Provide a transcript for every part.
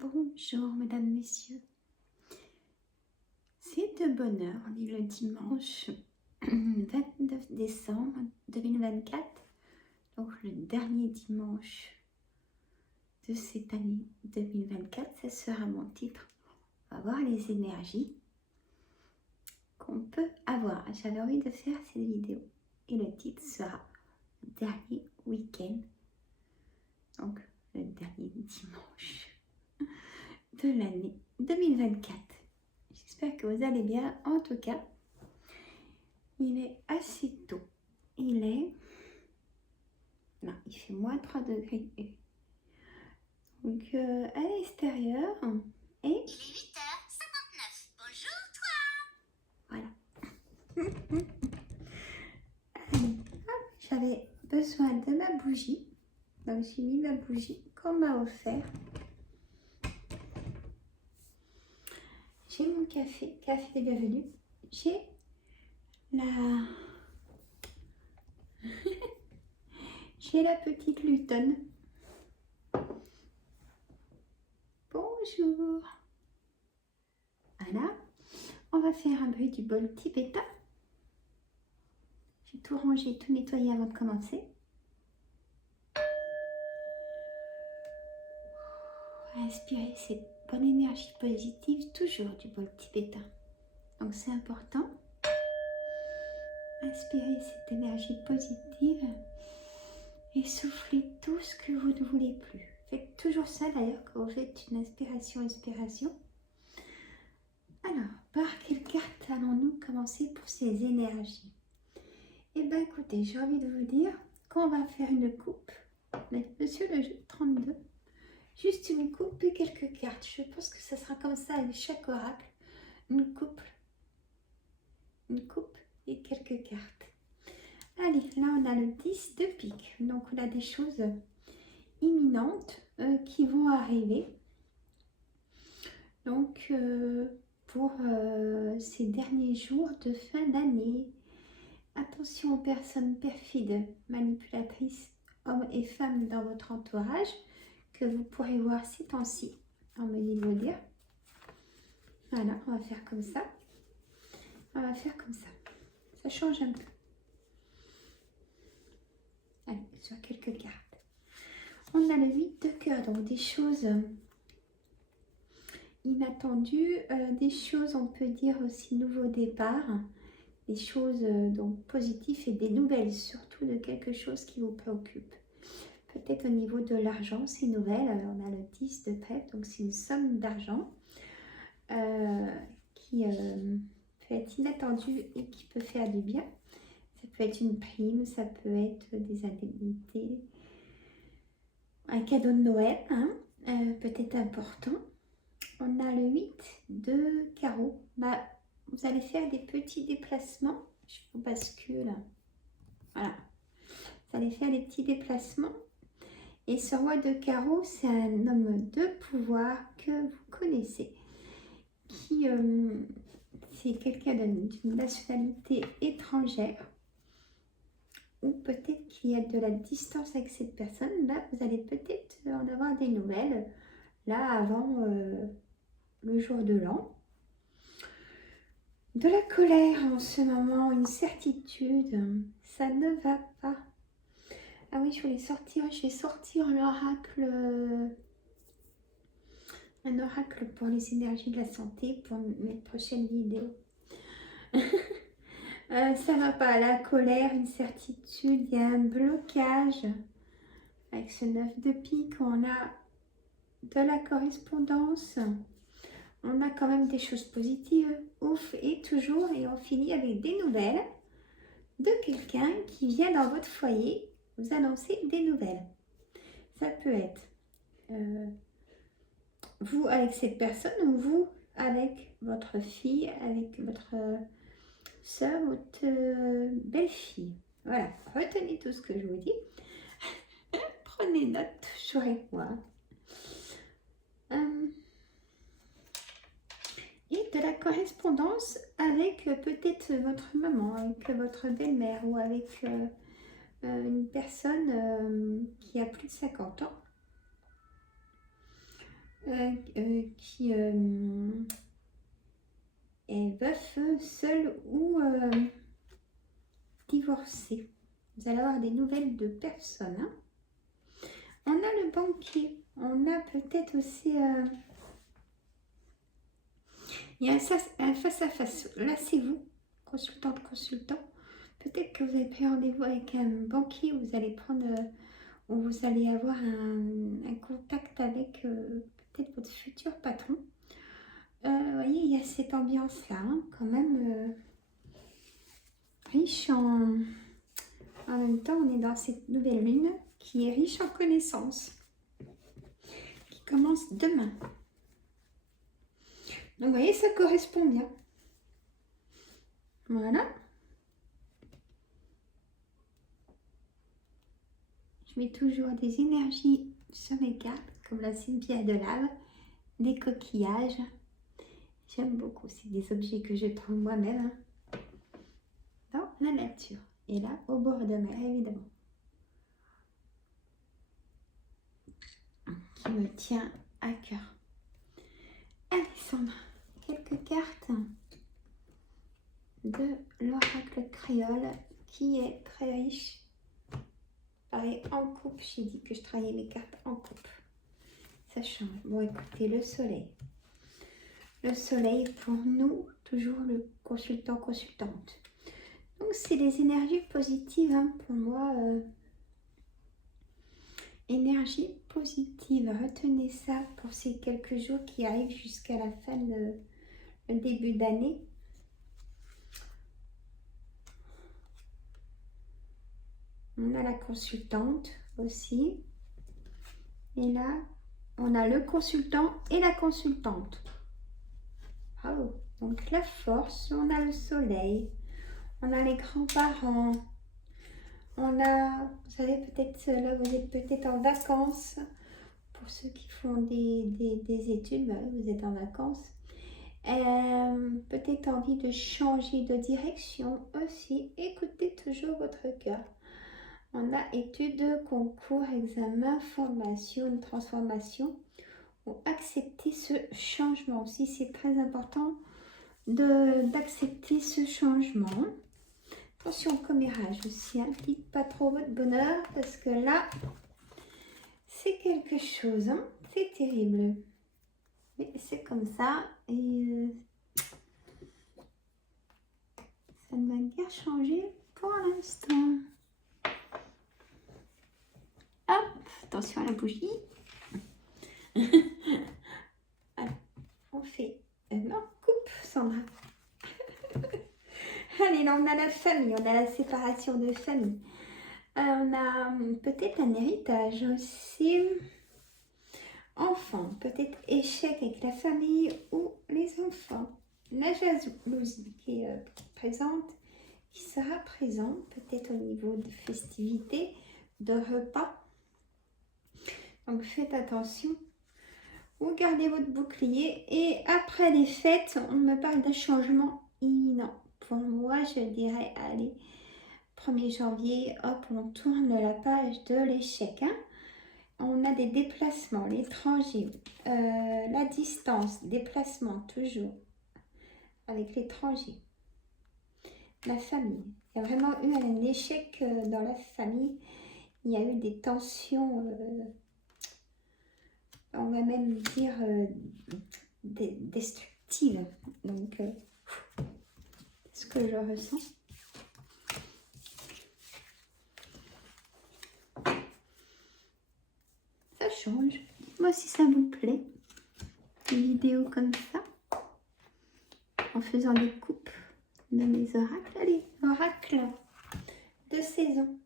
Bonjour mesdames, messieurs. C'est de bonne heure, on est le dimanche 29 décembre 2024, donc le dernier dimanche de cette année 2024, ça sera mon titre. On va voir les énergies qu'on peut avoir. J'avais envie de faire cette vidéo et le titre sera le dernier week-end, donc le dernier dimanche de l'année 2024. J'espère que vous allez bien. En tout cas, il est assez tôt. Il fait moins 3 degrés. Donc, à l'extérieur. Et... il est 8h59. Bonjour, toi. Voilà. Allez, hop, j'avais besoin de ma bougie. Donc, j'ai mis ma bougie qu'on m'a offert. J'ai mon café de bienvenue. J'ai j'ai la petite Luton. Bonjour. Voilà. On va faire un bruit du bol tibétain. J'ai tout rangé, tout nettoyé avant de commencer. Inspirez cette bonne énergie positive, toujours du bol tibétain. Donc c'est important. Inspirez cette énergie positive et soufflez tout ce que vous ne voulez plus. Faites toujours ça d'ailleurs quand vous faites une inspiration-expiration. Alors, par quelle carte allons-nous commencer pour ces énergies? Eh bien écoutez, j'ai envie de vous dire qu'on va faire une coupe avec Monsieur le jeu 32. Juste une coupe et quelques cartes. Je pense que ça sera comme ça avec chaque oracle. Une coupe et quelques cartes. Allez, là on a le 10 de pique. Donc on a des choses imminentes qui vont arriver. Donc pour ces derniers jours de fin d'année, attention aux personnes perfides, manipulatrices, hommes et femmes dans votre entourage, que vous pourrez voir ces temps-ci, on me dit de vous dire. Voilà, on va faire comme ça. On va faire comme ça. Ça change un peu. Allez, sur quelques cartes. On a le 8 de cœur, donc des choses inattendues, des choses, on peut dire aussi nouveau départ, des choses donc positives et des nouvelles, surtout de quelque chose qui vous préoccupe. Peut-être au niveau de l'argent, c'est nouvelle. Alors, on a le 10 de trèfle, donc c'est une somme d'argent qui peut être inattendue et qui peut faire du bien. Ça peut être une prime, ça peut être des indemnités, un cadeau de Noël, hein, peut-être important. On a le 8 de carreau. Bah, vous allez faire des petits déplacements. Je vous bascule. Voilà. Vous allez faire des petits déplacements. Et ce roi de carreau, c'est un homme de pouvoir que vous connaissez. C'est quelqu'un d'une nationalité étrangère. Ou peut-être qu'il y a de la distance avec cette personne. Là, vous allez peut-être en avoir des nouvelles. Là, avant le jour de l'an. De la colère en ce moment, une certitude. Ça ne va pas. Ah oui, je vais sortir l'oracle. Un oracle pour les énergies de la santé pour mes prochaines vidéos. Ça va pas, la colère, une certitude, il y a un blocage. Avec ce 9 de pique, on a de la correspondance. On a quand même des choses positives. Ouf, et toujours, et on finit avec des nouvelles de quelqu'un qui vient dans votre foyer vous annoncer des nouvelles. Ça peut être vous avec cette personne ou vous avec votre fille, avec votre soeur, votre belle-fille. Voilà, retenez tout ce que je vous dis. Prenez note toujours avec moi. Et de la correspondance avec peut-être votre maman, avec votre belle-mère ou avec une personne qui a plus de 50 ans. qui est veuf, seul ou divorcé. Vous allez avoir des nouvelles de personnes. Hein. On a le banquier. On a peut-être aussi... il y a un face-à-face. Là, c'est vous, consultante, consultant. Peut-être que vous avez pris rendez-vous avec un banquier. Vous allez prendre... où vous allez avoir un contact avec peut-être votre futur patron. Vous voyez, il y a cette ambiance-là, hein, quand même riche en... En même temps, on est dans cette nouvelle lune qui est riche en connaissances, qui commence demain. Donc, vous voyez, ça correspond bien. Voilà. Je mets toujours des énergies sur mes cartes, comme la cimetière de lave, des coquillages. J'aime beaucoup. C'est des objets que je trouve moi-même dans la nature. Et là, au bord de mer, évidemment. Qui me tient à cœur. Alexandre, quelques cartes de l'oracle créole qui est très riche. Pareil, en coupe, j'ai dit que je travaillais mes cartes en coupe. Ça change. Bon, écoutez, le soleil. Le soleil, pour nous, toujours le consultant, consultante. Donc, c'est des énergies positives, hein, pour moi. Énergie positive. Retenez ça pour ces quelques jours qui arrivent jusqu'à la fin de le début d'année. On a la consultante aussi. Et là, on a le consultant et la consultante. Bravo. Donc, la force, on a le soleil. On a les grands-parents. On a, vous savez, peut-être là, vous êtes peut-être en vacances. Pour ceux qui font des études, bah, vous êtes en vacances. Peut-être envie de changer de direction aussi. Écoutez toujours votre cœur. On a études, concours, examen, formation, une transformation. Ou accepter ce changement aussi. C'est très important d'accepter ce changement. Attention au commérage aussi, hein. Dites pas trop votre bonheur parce que là, c'est quelque chose, hein. C'est terrible. Mais c'est comme ça et ça ne va guère changer pour l'instant. Hop, attention à la bougie. Alors, on fait... non, coupe, Sandra. Allez, là, on a la famille, on a la séparation de famille. On a peut-être un héritage aussi. Enfant, peut-être échec avec la famille ou les enfants. La jalousie qui est présente, qui sera présente peut-être au niveau de festivités, de repas. Donc faites attention. Vous gardez votre bouclier et après les fêtes, on me parle d'un changement imminent. Pour moi, je dirais, allez, 1er janvier, hop, on tourne la page de l'échec. Hein. On a des déplacements, l'étranger, la distance, déplacement toujours avec l'étranger, la famille. Il y a vraiment eu un échec dans la famille. Il y a eu des tensions, on va même dire destructives. Donc, ce que je ressens. Ça change. Moi, si ça vous plaît, une vidéo comme ça, en faisant des coupes de mes oracles. Allez, oracle de saison.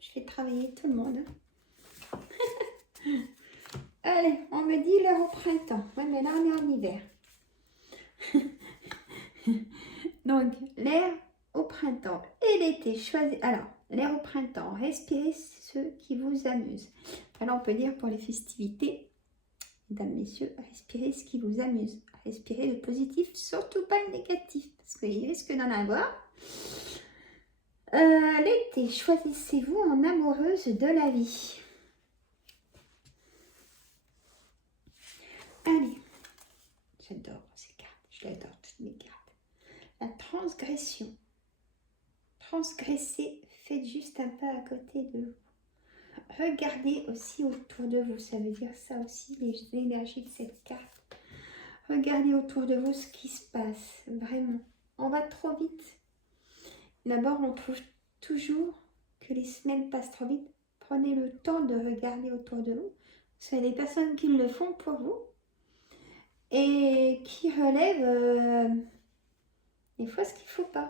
Je vais travailler tout le monde. Allez, on me dit l'air au printemps. Ouais, mais là, on est en hiver. Donc, l'air au printemps et l'été. Choisis. Alors, l'air au printemps. Respirez ce qui vous amuse. Alors, on peut dire pour les festivités, mesdames, messieurs, respirez ce qui vous amuse. Respirez le positif, surtout pas le négatif, parce qu'il risque d'en avoir. L'été, choisissez-vous en amoureuse de la vie. J'adore ces cartes. Je l'adore, toutes mes cartes. La transgression. Transgressez, faites juste un pas à côté de vous. Regardez aussi autour de vous. Ça veut dire ça aussi, les énergies de cette carte. Regardez autour de vous ce qui se passe. Vraiment. On va trop vite. D'abord, on trouve toujours que les semaines passent trop vite. Prenez le temps de regarder autour de vous. Il y a des personnes qui le font pour vous et qui relèvent des fois ce qu'il ne faut pas.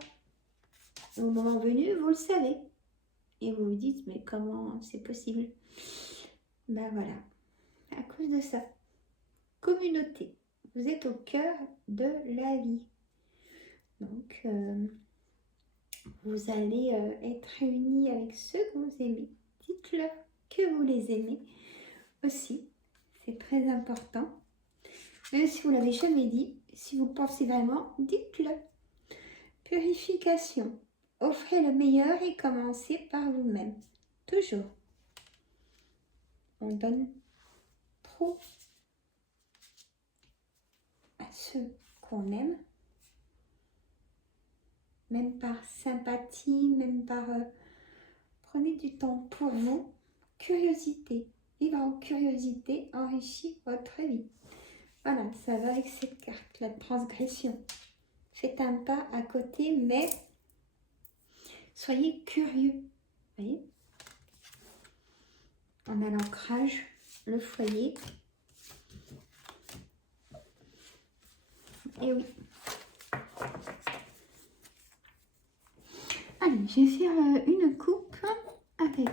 Au moment venu, vous le savez. Et vous vous dites, mais comment c'est possible? Ben voilà, à cause de ça. Communauté. Vous êtes au cœur de la vie. Donc, vous allez être réunis avec ceux que vous aimez. Dites-leur que vous les aimez aussi. C'est très important. Même si vous ne l'avez jamais dit, si vous le pensez vraiment, dites-le. Purification. Offrez le meilleur et commencez par vous-même. Toujours. On donne trop à ceux qu'on aime. Même par sympathie, même par... prenez du temps pour vous. Curiosité. Vivre en curiosité enrichit votre vie. Voilà, ça va avec cette carte, la transgression. Faites un pas à côté, mais soyez curieux. Vous voyez? On a l'ancrage, le foyer. Et oui. Allez, je vais faire une coupe avec...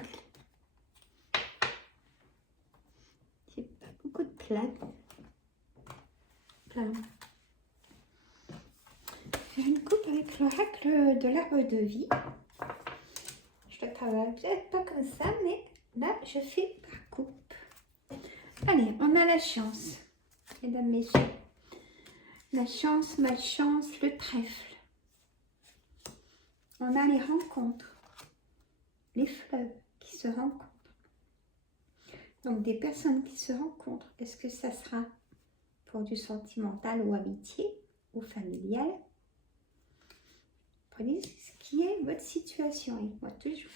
J'ai pas beaucoup de place. Faire une coupe avec l'oracle de l'arbre de vie. Je le travaille peut-être pas comme ça, mais là, je fais par coupe. Allez, on a la chance, mesdames, messieurs. La chance, malchance, le trèfle. On a les rencontres, les fleuves qui se rencontrent. Donc, des personnes qui se rencontrent. Est-ce que ça sera pour du sentimental ou amitié ou familial? Prenez ce qui est votre situation avec moi toujours.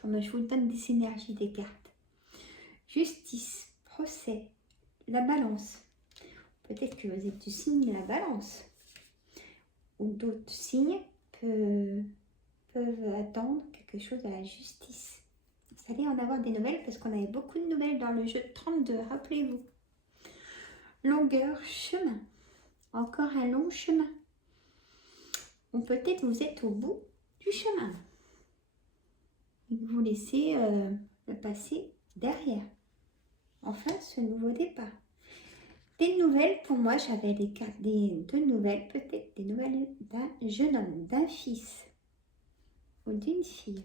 Comme je vous donne des énergies des cartes. Justice, procès, la balance. Peut-être que vous êtes du signe de la balance. Ou d'autres signes peuvent attendre quelque chose à la justice. Vous allez en avoir des nouvelles parce qu'on avait beaucoup de nouvelles dans le jeu de 32, rappelez-vous. Longueur, chemin. Encore un long chemin. Ou peut-être vous êtes au bout du chemin. Et vous laissez le passé derrière. Enfin, ce nouveau départ. Des nouvelles, pour moi, j'avais deux nouvelles, peut-être des nouvelles d'un jeune homme, d'un fils ou d'une fille.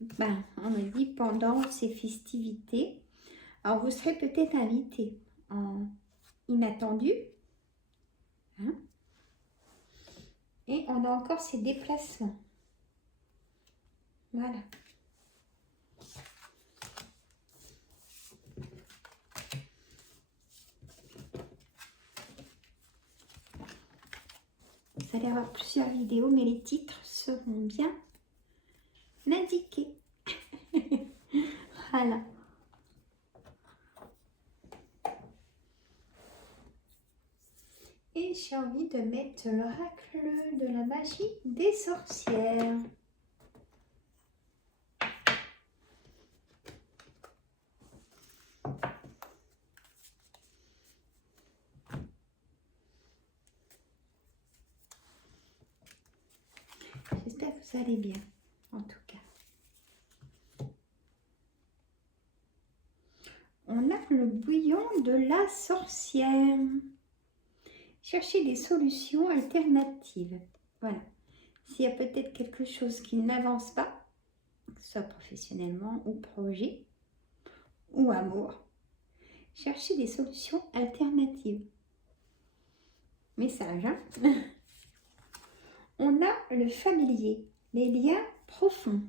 Ben, on me dit pendant ces festivités, alors vous serez peut-être invité en inattendu. Hein? Et on a encore ces déplacements. Voilà. Vous allez avoir plusieurs vidéos, mais les titres seront bien indiqués. Voilà. Et j'ai envie de mettre l'oracle de la magie des sorcières. J'espère que vous allez bien, en tout cas. On a le bouillon de la sorcière. Cherchez des solutions alternatives. Voilà. S'il y a peut-être quelque chose qui n'avance pas, que ce soit professionnellement ou projet ou amour, cherchez des solutions alternatives. Message, hein? On a le familier, les liens profonds.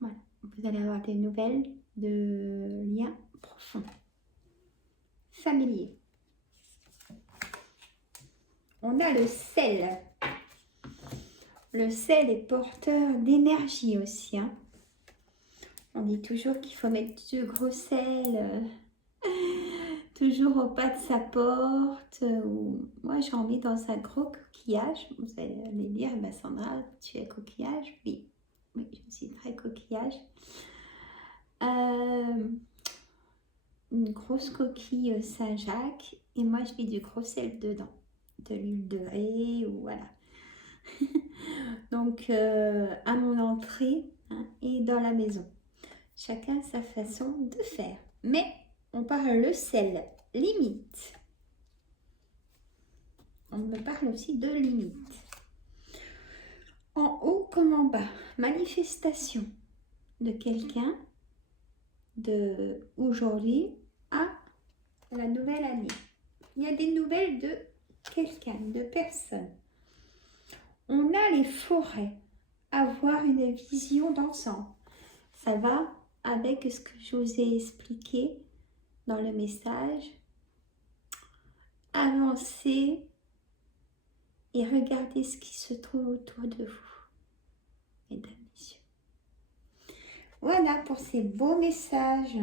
Voilà. Vous allez avoir des nouvelles de liens profonds, familiers. On a le sel. Le sel est porteur d'énergie aussi. Hein. On dit toujours qu'il faut mettre du gros sel toujours au pas de sa porte. Ou... Moi, j'en mets dans un gros coquillage. Vous allez dire, bah, Sandra, tu es coquillage? Oui, oui, je suis très coquillage. Une grosse coquille Saint-Jacques. Et moi, je mets du gros sel dedans. De l'huile de raie ou voilà. Donc, à mon entrée hein, et dans la maison. Chacun sa façon de faire. Mais on parle le sel, limite. On me parle aussi de limite. En haut comme en bas, manifestation de quelqu'un de aujourd'hui à la nouvelle année. Il y a des nouvelles de quelqu'un, de personne. On a les forêts, avoir une vision d'ensemble. Ça va avec ce que je vous ai expliqué dans le message. Avancez et regardez ce qui se trouve autour de vous, mesdames, messieurs. Voilà pour ces beaux messages.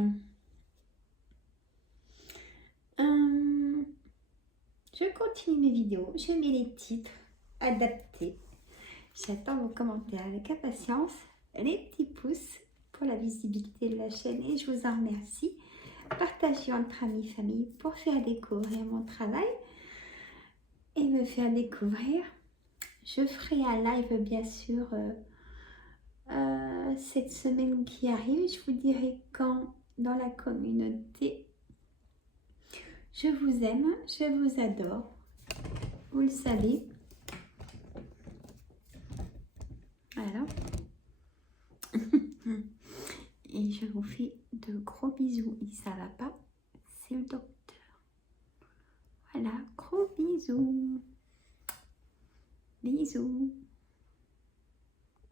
Je continue mes vidéos, je mets les titres adaptés. J'attends vos commentaires avec impatience, les petits pouces pour la visibilité de la chaîne et je vous en remercie. Partagez entre amis, famille pour faire découvrir mon travail et me faire découvrir. Je ferai un live bien sûr cette semaine qui arrive. Je vous dirai quand dans la communauté. Je vous aime, je vous adore. Vous le savez. Voilà. Et je vous fais de gros bisous. Et ça va pas, c'est le docteur. Voilà, gros bisous. Bisous.